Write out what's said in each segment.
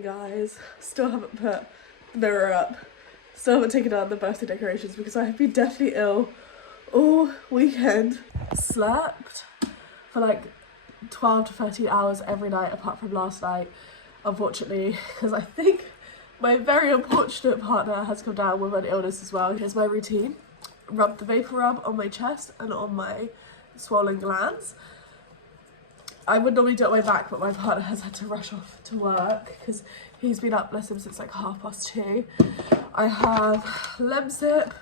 evening, guys. Still haven't put the mirror up. Still haven't taken out the birthday decorations because I have been deathly ill all weekend. Slept for like 12 to 13 hours every night apart from last night, unfortunately, because I think my very unfortunate partner has come down with an illness as well. Here's my routine. Rub the vapor rub on my chest and on my swollen glands. I would normally do it on my back, but my partner has had to rush off to work because he's been up, bless him, since like 2:30. I have Lemsip,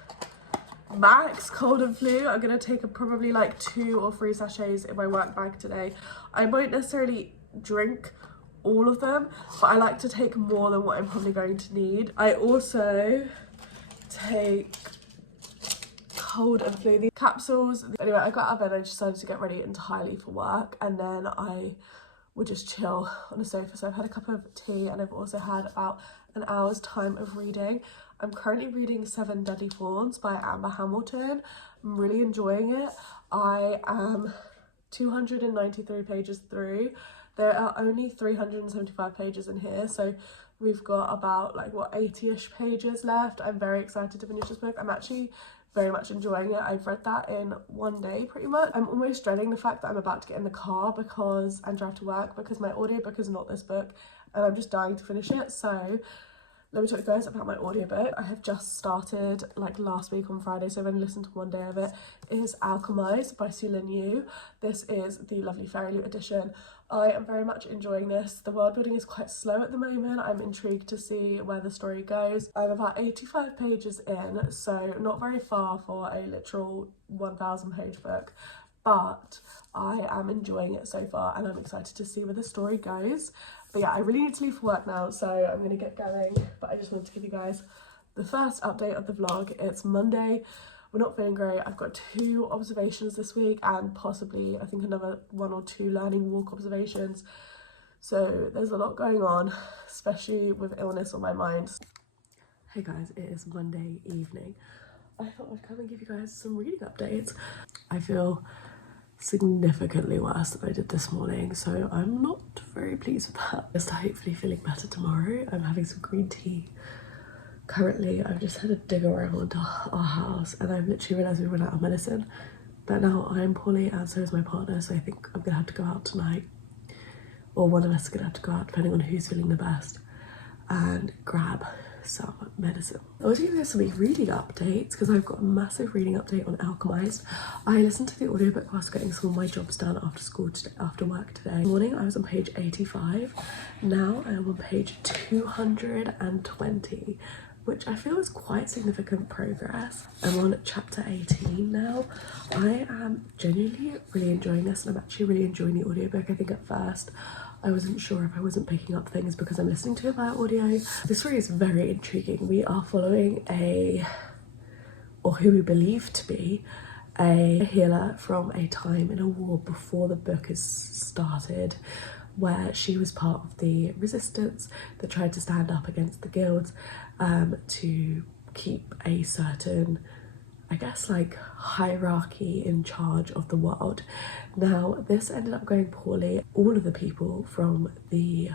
Max, cold and flu. I'm going to take probably like 2 or 3 sachets in my work bag today. I won't necessarily drink all of them, but I like to take more than what I'm probably going to need. I also take cold and flu these capsules. Anyway, I got out of bed and I decided to get ready entirely for work, and then I would just chill on the sofa. So I've had a cup of tea and I've also had about an hour's time of reading. I'm currently reading 7 Deadly Fawns by Amber Hamilton. I'm really enjoying it. I am 293 pages through. There are only 375 pages in here, so we've got about like what 80-ish pages left. I'm very excited to finish this book. I'm actually very much enjoying it. I've read that in one day pretty much. I'm almost dreading the fact that I'm about to get in the car because and drive to work because my audiobook is not this book and I'm just dying to finish it. So let me talk to you guys about my audiobook. I have just started like last week on Friday, so I've only listened to one day of it. It is Alchemised by Sulin Yu. This is the lovely Fairy Loot edition. I am very much enjoying this. The world building is quite slow at the moment. I'm intrigued to see where the story goes. I'm about 85 pages in, so not very far for a literal 1,000 page book, but I am enjoying it so far and I'm excited to see where the story goes. But yeah, I really need to leave for work now, so I'm going to get going. But I just wanted to give you guys the first update of the vlog. It's Monday. We're not feeling great. I've got 2 observations this week and possibly, I think, another 1 or 2 learning walk observations. So there's a lot going on, especially with illness on my mind. Hey guys, it is Monday evening. I thought I'd come and give you guys some reading updates. I feel significantly worse than I did this morning, so I'm not very pleased with that. Just hopefully feeling better tomorrow. I'm having some green tea. Currently, I've just had a dig around our house and I've literally realised we run out of medicine. But now I'm poorly and so is my partner, so I think I'm gonna have to go out tonight. Or one of us is gonna have to go out, depending on who's feeling the best, and grab some medicine. I want to give you guys some reading updates because I've got a massive reading update on Alchemised. I listened to the audiobook whilst getting some of my jobs done after school today, after work today. This morning I was on page 85. Now I am on page 220, which I feel is quite significant progress. I'm on chapter 18 now. I am genuinely really enjoying this and I'm actually really enjoying the audiobook. I think at first I wasn't sure if I wasn't picking up things because I'm listening to it via audio. This story is very intriguing. We are following who we believe to be a healer from a time in a war before the book is started, where she was part of the resistance that tried to stand up against the guilds to keep a certain, I guess, like hierarchy in charge of the world. Now, this ended up going poorly. All of the people from the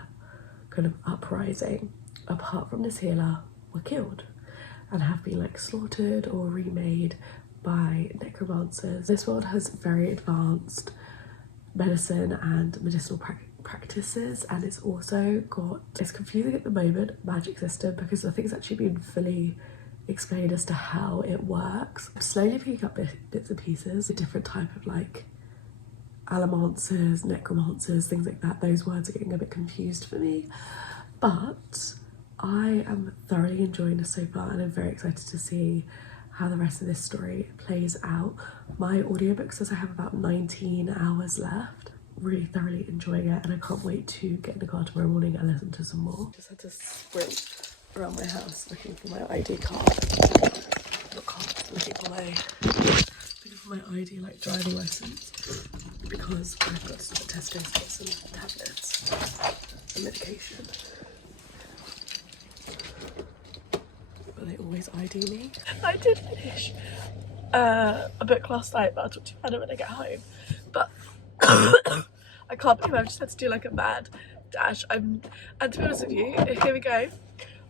kind of uprising, apart from this healer, were killed and have been like slaughtered or remade by necromancers. This world has very advanced medicine and medicinal practices, and it's also got, it's confusing at the moment, magic system, because nothing's actually been fully explained as to how it works. I'm slowly picking up bits and pieces, a different type of like allomancers, necromancers, things like that. Those words are getting a bit confused for me, but I am thoroughly enjoying this so far and I'm very excited to see how the rest of this story plays out. My audiobook says I have about 19 hours left. Really thoroughly enjoying it and I can't wait to get in the car tomorrow morning and listen to some more. Just had to sprint around my house looking for my ID card. Looking for my ID, like driving license, because I've got some Tesco's, got some tablets and medication. But they always ID me. I did finish a book last night, but I'll talk to you about it when I get home. But I can't believe I've just had to do like a mad dash. And to be honest with you, here we go.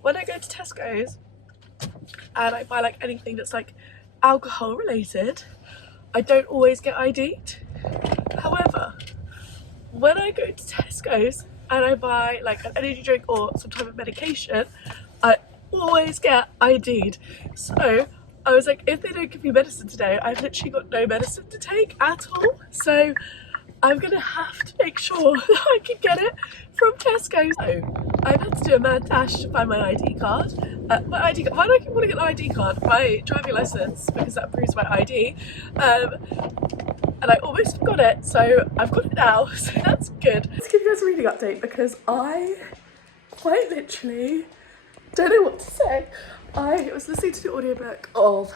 When I go to Tesco's and I buy like anything that's like alcohol related, I don't always get ID'd. However, when I go to Tesco's and I buy like an energy drink or some type of medication, I always get ID'd. So I was like, if they don't give me medicine today, I've literally got no medicine to take at all. So I'm gonna have to make sure that I can get it from Tesco's. So I've had to do a mad dash to find my ID card. My ID card, why do I want to get an ID card? My driving license, because that proves my ID. And I almost forgot it, so I've got it now, so that's good. Let's give you guys a reading update because I quite literally don't know what to say. I was listening to the audiobook of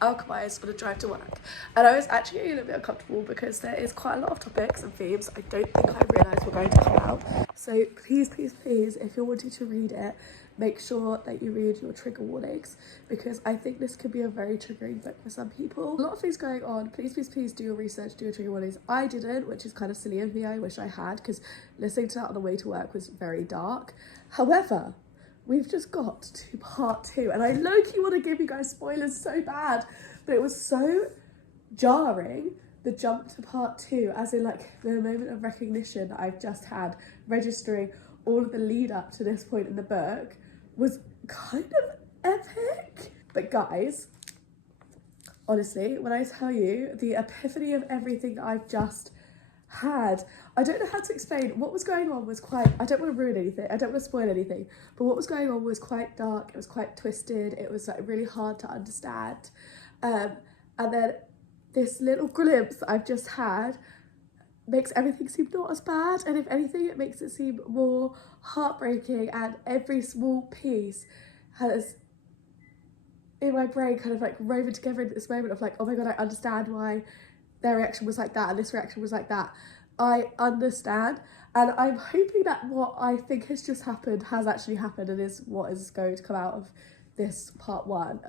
Alchemised on a drive to work, and I was actually getting a little bit uncomfortable because there is quite a lot of topics and themes I don't think I realised were going to come out. So please, please, please, if you're wanting to read it, make sure that you read your trigger warnings, because I think this could be a very triggering book for some people. A lot of things going on. Please, please, please do your research, do your trigger warnings. I didn't, which is kind of silly of me. I wish I had, because listening to that on the way to work was very dark. However, we've just got to part 2, and I low-key want to give you guys spoilers so bad, but it was so jarring, the jump to part 2, as in like the moment of recognition that I've just had, registering all of the lead up to this point in the book, was kind of epic. But guys, honestly, when I tell you the epiphany of everything that I've just had, I don't know how to explain. What was going on was quite, I don't want to ruin anything, I don't want to spoil anything, but what was going on was quite dark, it was quite twisted, it was like really hard to understand. And then this little glimpse that I've just had makes everything seem not as bad, and if anything it makes it seem more heartbreaking, and every small piece has in my brain kind of like woven together into this moment of like, oh my god, I understand why their reaction was like that and this reaction was like that. I understand, and I'm hoping that what I think has just happened has actually happened and is what is going to come out of this part 1,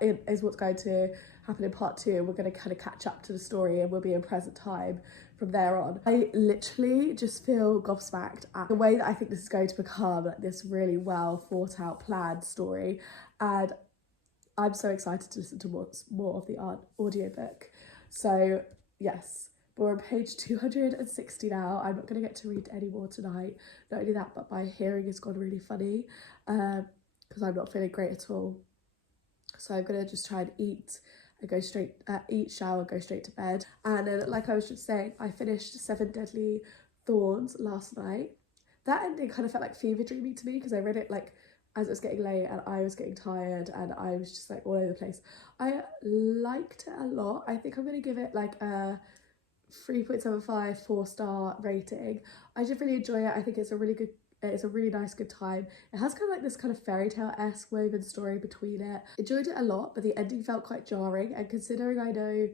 is what's going to happen in part 2, and we're going to kind of catch up to the story and we'll be in present time from there on. I literally just feel gobsmacked at the way that I think this is going to become like this really well thought out, planned story, and I'm so excited to listen to more of the audiobook. So yes, we're on page 260 now. I'm not going to get to read any more tonight. Not only that, but my hearing has gone really funny because I'm not feeling great at all. So I'm going to just try and eat and go straight, eat, shower, go straight to bed. And then, like I was just saying, I finished 7 Deadly Thorns last night. That ending kind of felt like fever dreamy to me because I read it like as it was getting late and I was getting tired and I was just like all over the place. I liked it a lot. I think I'm going to give it like a 3.75 4-star rating. I did really enjoy it. I think it's a really nice good time. It has kind of like this kind of fairy tale-esque woven story between it. Enjoyed it a lot, but the ending felt quite jarring, and considering I know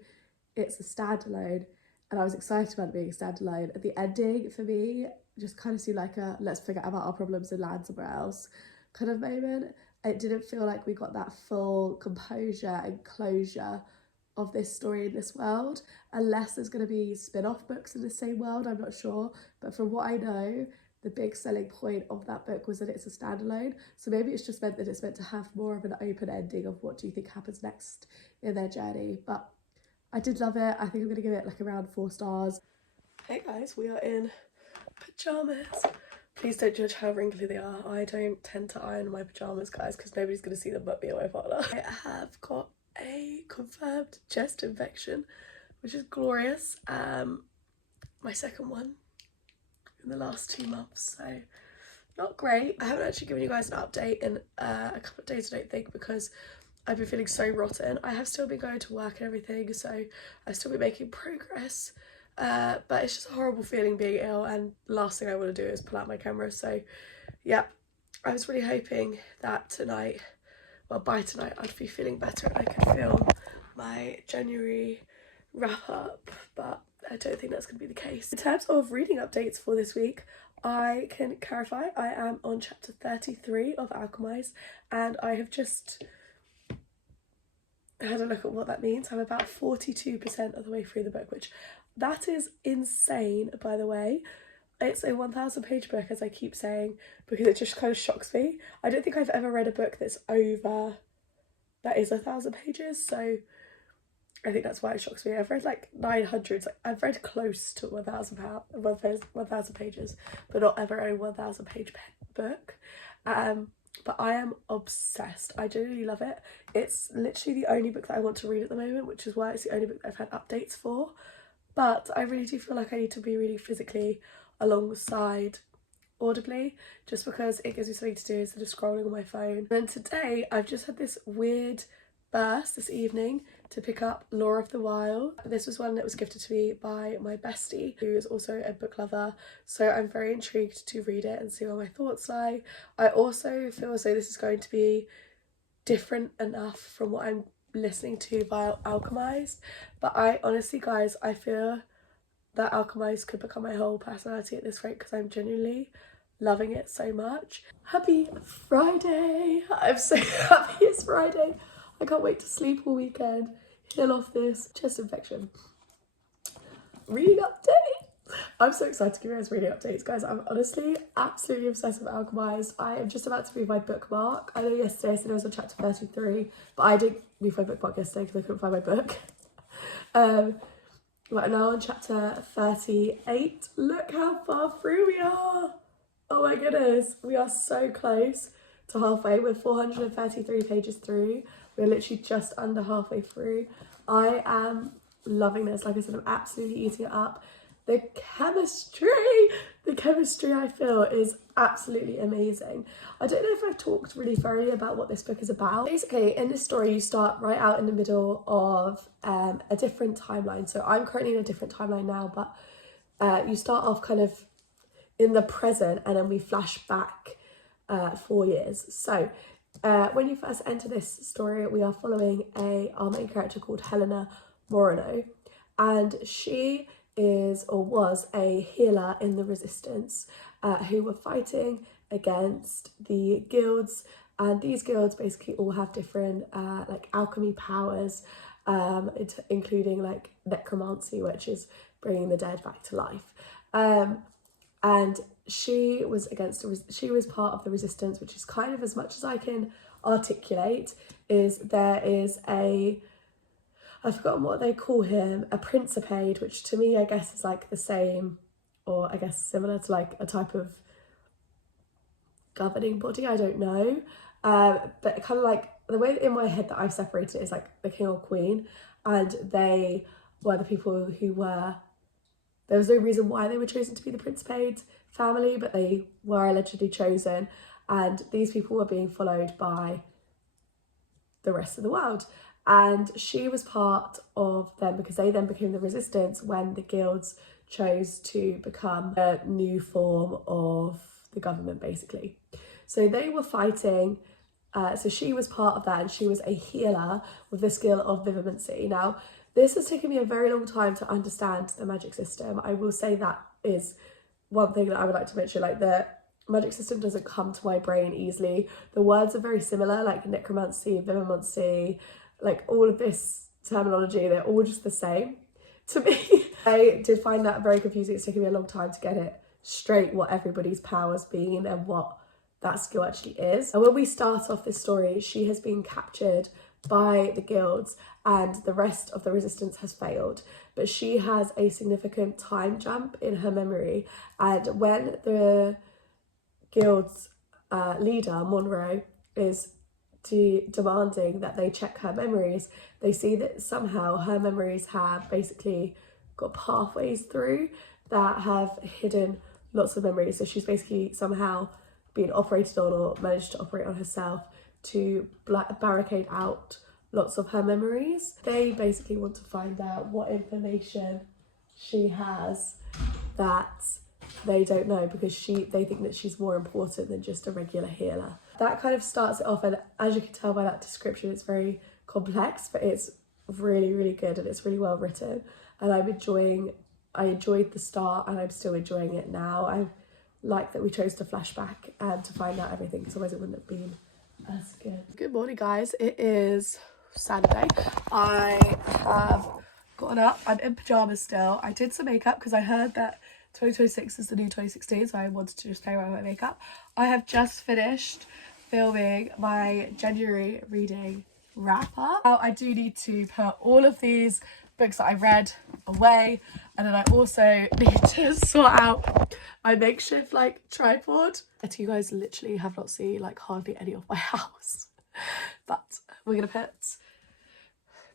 it's a standalone and I was excited about it being a standalone, the ending for me just kind of seemed like a let's forget about our problems and land somewhere else kind of moment. It didn't feel like we got that full composure and closure of this story in this world, unless there's going to be spin-off books in the same world. I'm not sure, but from what I know, the big selling point of that book was that it's a standalone, so maybe it's just meant that it's meant to have more of an open ending of what do you think happens next in their journey. But I did love it. I think I'm going to give it like around 4 stars. Hey guys, we are in pyjamas. Please don't judge how wrinkly they are. I don't tend to iron my pyjamas, guys, because nobody's going to see them but me and my partner. I have got a confirmed chest infection, which is glorious. My second one in the last 2 months, so not great. I haven't actually given you guys an update in a couple of days, I don't think, because I've been feeling so rotten. I have still been going to work and everything, so I've still been making progress. But it's just a horrible feeling being ill, and the last thing I want to do is pull out my camera. So yeah, I was really hoping that tonight, well by tonight, I'd be feeling better and I could film my January wrap up, but I don't think that's going to be the case. In terms of reading updates for this week, I can clarify I am on chapter 33 of Alchemised, and I have just had a look at what that means. I'm about 42% of the way through the book, which that is insane, by the way. It's a 1,000 page book, as I keep saying, because it just kind of shocks me. I don't think I've ever read a book that is 1,000 pages, so I think that's why it shocks me. I've read like 900, like I've read close to 1,000 pages, but not ever a 1,000 page book. But I am obsessed. I genuinely love it. It's literally the only book that I want to read at the moment, which is why it's the only book that I've had updates for. But I really do feel like I need to be reading physically alongside audibly, just because it gives me something to do instead of scrolling on my phone. And today I've just had this weird burst this evening to pick up Law of the Wild. This was one that was gifted to me by my bestie, who is also a book lover, so I'm very intrigued to read it and see what my thoughts lie. I also feel as though this is going to be different enough from what I'm listening to via Alchemised, but I honestly, guys, I feel that Alchemised could become my whole personality at this rate, because I'm genuinely loving it so much. Happy Friday! I'm so happy it's Friday. I can't wait to sleep all weekend, heal off this chest infection. Reading update! I'm so excited to give you guys reading updates, guys. I'm honestly absolutely obsessed with Alchemised. I am just about to move my bookmark. I know yesterday I said I was on chapter 33, but I didn't move my bookmark yesterday because I couldn't find my book. Right now on chapter 38. Look how far through we are! Oh my goodness, we are so close to halfway. We're 433 pages through. We're literally just under halfway through. I am loving this. Like I said, I'm absolutely eating it up. The chemistry I feel is absolutely amazing. I don't know if I've talked really thoroughly about what this book is about. Basically, in this story, you start right out in the middle of a different timeline. So I'm currently in a different timeline now, but you start off kind of in the present, and then we flash back 4 years. So when you first enter this story, we are following our main character called Helena Moreno, and she is or was a healer in the resistance who were fighting against the guilds, and these guilds basically all have different like alchemy powers, including like necromancy, which is bringing the dead back to life. And she was part of the resistance, which is kind of, as much as I can articulate, there is I've forgotten what they call him, a principate, which to me I guess is like the same, or I guess similar to like a type of governing body, I don't know. But kind of like the way in my head that I've separated it is like the king or queen, and they were the people who were, there was no reason why they were chosen to be the principate family, but they were allegedly chosen, and these people were being followed by the rest of the world. And she was part of them because they then became the resistance when the guilds chose to become a new form of the government, basically. So they were fighting. So she was part of that, and she was a healer with the skill of vivimancy. Now, this has taken me a very long time to understand the magic system. I will say that is one thing that I would like to mention. Like, the magic system doesn't come to my brain easily. The words are very similar, like necromancy, vivimancy, like all of this terminology, they're all just the same to me. I did find that very confusing. It's taken me a long time to get it straight, what everybody's powers being and what that skill actually is. And when we start off this story, she has been captured by the guilds and the rest of the resistance has failed, but she has a significant time jump in her memory. And when the guild's leader, Monroe, is demanding that they check her memories, they see that somehow her memories have basically got pathways through that have hidden lots of memories. So she's basically somehow been operated on, or managed to operate on herself to barricade out lots of her memories. They basically want to find out what information she has that they don't know, because they think that she's more important than just a regular healer. That kind of starts it off, and as you can tell by that description, it's very complex, but it's really, really good, and it's really well written. And I enjoyed the start, and I'm still enjoying it now. I like that we chose to flashback and to find out everything, because otherwise it wouldn't have been as good. Good morning, guys. It is Saturday. I have gotten up. I'm in pajamas still. I did some makeup because I heard that 2026 is the new 2016, so I wanted to just play around with my makeup. I have just finished filming my January reading wrap-up. Now I do need to put all of these books that I read away, and then I also need to sort out my makeshift like tripod. And you guys literally have not seen like hardly any of my house, but we're gonna put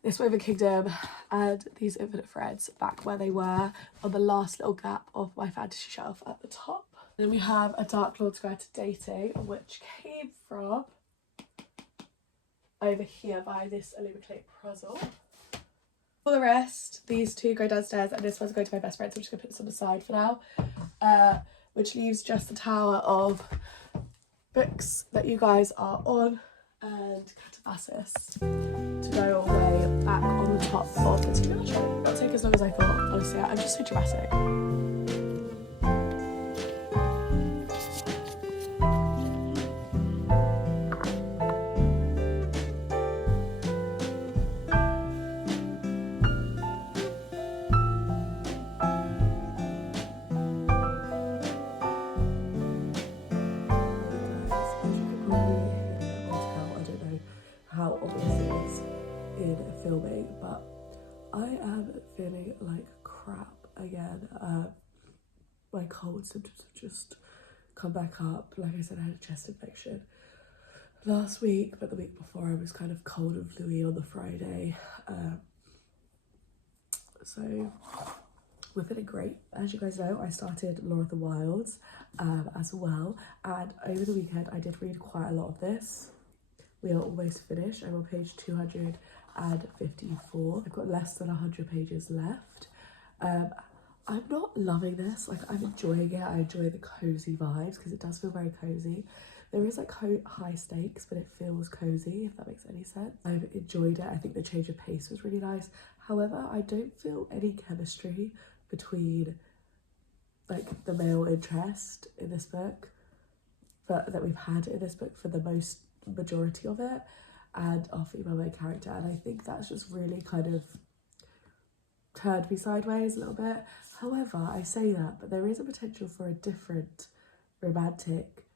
this Woven Kingdom and these Infinite Threads back where they were on the last little gap of my fantasy shelf at the top. Then we have a Dark Lord's Guide to Dating, which came from over here by this Illuminate puzzle. For the rest, these two go downstairs and this one's going to my best friend, so I'm just going to put some aside for now, which leaves just the tower of books that you guys are on and Catabasis to go away back on the top of the TV show. It'll take as long as I thought, honestly. I'm just so dramatic. How obvious it is in filming, but I am feeling like crap again. My cold symptoms have just come back up. Like I said, I had a chest infection last week, but the week before I was kind of cold and flu-y on the Friday. So we're feeling great. As you guys know, I started Lore of the Wilds as well, and over the weekend I did read quite a lot of this. We are almost finished. I'm on page 254. I've got less than 100 pages left. I'm not loving this. Like, I'm enjoying it. I enjoy the cozy vibes because it does feel very cozy. There is like high stakes, but it feels cozy, if that makes any sense. I've enjoyed it. I think the change of pace was really nice. However, I don't feel any chemistry between like the male interest in this book, but that we've had in this book for the majority of it, and our female main character, and I think that's just really kind of turned me sideways a little bit. However, I say that, but there is a potential for a different romantic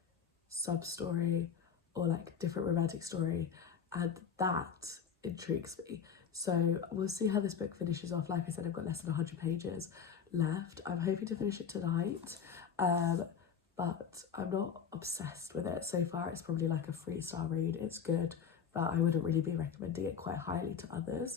sub-story or like different romantic story, and that intrigues me. So we'll see how this book finishes off. Like I said, I've got less than 100 pages left. I'm hoping to finish it tonight, but I'm not obsessed with it. So far it's probably like a 3-star read. It's good, but I wouldn't really be recommending it quite highly to others.